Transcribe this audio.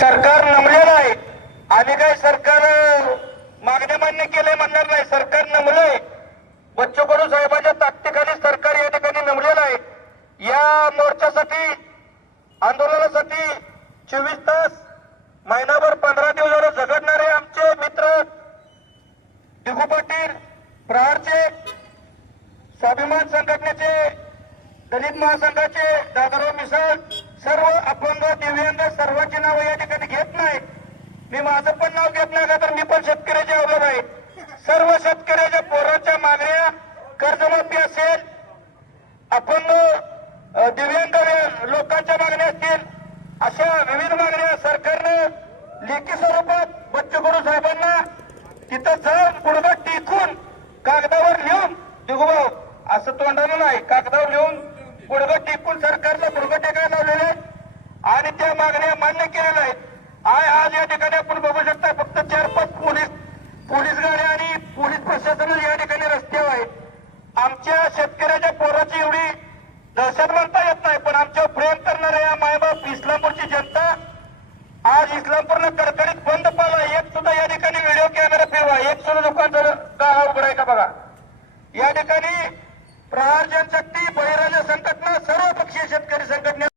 सरकार नमलेलं आहे. आम्ही काय सरकार मागण्या मान्य केलंय म्हणणार नाही. सरकार नमलंय. बच्चू कडू साहेबांच्या ताकदीखाली सरकार या ठिकाणी नमलेलं आहे. या मोर्चासाठी आंदोलनासाठी चोवीस तास महिनाभर पंधरा दिवस झालं झगडणारे आमचे मित्र दिगू पाटील प्रहारचे स्वाभिमान संघटनेचे दलित महासंघाचे दादाराव मिसाळ सर्व अपंग दिव्यांग सर्वांची नावं या ठिकाणी घेत नाहीत मी माझं पण नाव घेत नाही का तर मी पण शेतकऱ्याचे अवलंब आहे. सर्व शेतकऱ्याच्या पोराच्या मागण्या कर्जमाफी असेल आपण दिव्यांग लोकांच्या मागण्या असतील अशा विविध मागण्या सरकारनं लेखी स्वरूपात बच्चू साहेबांना तिथं जाऊन गुडघा टेकून कागदावर लिहून दिगुभाऊ असं तोंडानं नाही कागदावर लिहून गुडघा टेकून सरकारला गुडघा टेकायला लावलेले आहे आणि त्या मागण्या मान्य केलेल्या आहेत. आय आज या ठिकाणी आपण बघू शकता फक्त चार पाच पोलीस पोलीस गाड्या आणि पोलीस प्रशासन या ठिकाणी रस्त्यावर आहेत. आमच्या शेतकऱ्याच्या पोराची एवढी दहशत म्हणता येत नाही पण आमच्या प्रेम करणाऱ्या या मायबाप इस्लामपूरची जनता आज इस्लामपूरला कडकडीत बंद पाला. एक सुद्धा या ठिकाणी व्हिडिओ कॅमेरा फिरवा. एक सुद्धा दुकान गाळा उघड का बघा. या ठिकाणी प्रहार जनशक्ती बहिर